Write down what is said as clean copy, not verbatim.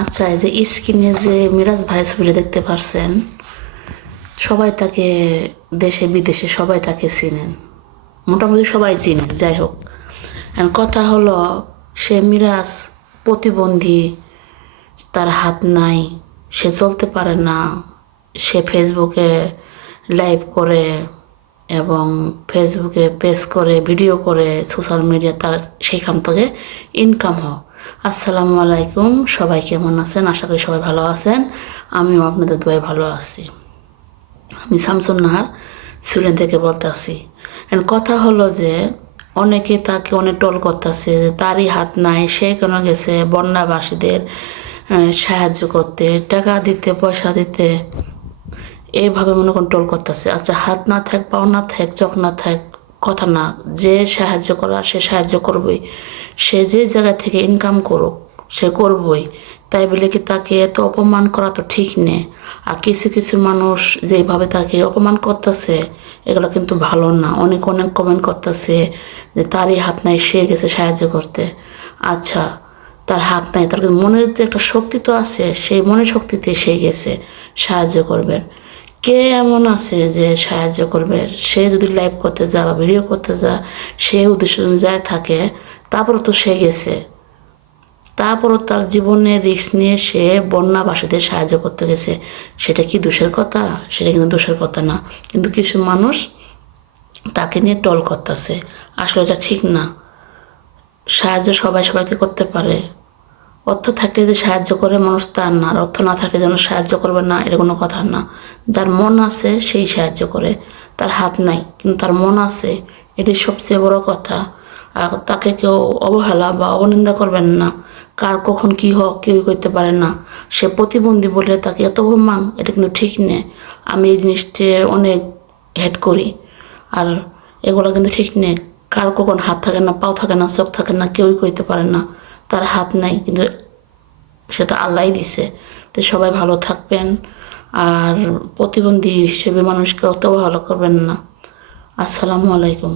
আচ্ছা, এই যে স্ক্রিনে যে মিরাজ ভাই ছবিটা দেখতে পারছেন, সবাই তাকে দেশে বিদেশে সবাই তাকে চিনেন, মোটামুটি সবাই চিনেন। যাই হোক, এখন কথা হলো, সে মিরাজ প্রতিবন্ধী, তার হাত নাই, সে চলতে পারে না, সে ফেসবুকে লাইভ করে এবং ফেসবুকে পেজ করে, ভিডিও করে, সোশ্যাল মিডিয়া তার সেখান থেকে ইনকাম হয়। আসসালামু আলাইকুম, সবাই কেমন আছেন? আশা করি সবাই ভালো আছেন। আমিও আপনাদের দোয়ায় ভালো আছি। আমি শামসুন নাহার সুইডেন থেকে বলতে আসি। কথা হলো যে অনেকে তাকে অনেক ট্রোল করতেছে যে তারই হাত নাই, সে কেন গেছে বন্যাবাসীদের সাহায্য করতে, টাকা দিতে, পয়সা দিতে, এইভাবে মনে করেন ট্রোল করতেছে। আচ্ছা, হাত না থাক, পাও না থাক, চোখ না থাক, কথা না, যে সাহায্য করা সে সাহায্য করবই। সে যে জায়গা থেকে ইনকাম করুক সে করবই। তাই বলে কি তাকে এত অপমান করা তো ঠিক নেই। আর কিছু কিছু মানুষ যেভাবে তাকে অপমান করতেছে, এগুলো কিন্তু ভালো না। অনেক অনেক কমেন্ট করতেছে যে তারই হাত নাই, সে গেছে সাহায্য করতে। আচ্ছা, তার হাত নাই, তার মনের যে একটা শক্তি তো আছে, সেই মনের শক্তিতে সে গেছে সাহায্য করবে। কে এমন আছে যে সাহায্য করবে? সে যদি লাইভ করতে যা বা ভিডিও করতে যা, সে উদ্দেশ্য যায় থাকে, তারপরও তো সে গেছে, তারপরও তার জীবনের রিস্ক নিয়ে সে বন্যাবাসীদের সাহায্য করতে গেছে। সেটা কি দোষের কথা? সেটা কিন্তু দোষের কথা না। কিন্তু কিছু মানুষ তাকে নিয়ে ট্রল করতেছে, আসলে এটা ঠিক না। সাহায্য সবাই সবাইকে করতে পারে। অর্থ থাকলে যে সাহায্য করে মানুষ তা না, আর অর্থ না থাকলে যেন সাহায্য করবে না, এটা কোনো কথা না। যার মন আছে সেই সাহায্য করে। তার হাত নাই কিন্তু তার মন আছে, এটি সবচেয়ে বড় কথা। আর তাকে কেউ অবহেলা বা অবনিন্দা করবেন না। কার কখন কি হোক কেউ করতে পারে না। সে প্রতিবন্ধী বলে তাকে এত অপমান, এটা কিন্তু ঠিক নেই। আমি এই জিনিসটি অনেক হেড করি। আর এগুলো কিন্তু ঠিক নেই। কার কখন হাত থাকে না, পাও থাকে না, চোখ থাকে না, কেউই করতে পারে না। তার হাত নাই কিন্তু সেটা আল্লাহই দিছে। তো সবাই ভালো থাকবেন। আর প্রতিবন্ধী হিসেবে মানুষকে অত ভালো করবেন না। আসসালামু আলাইকুম।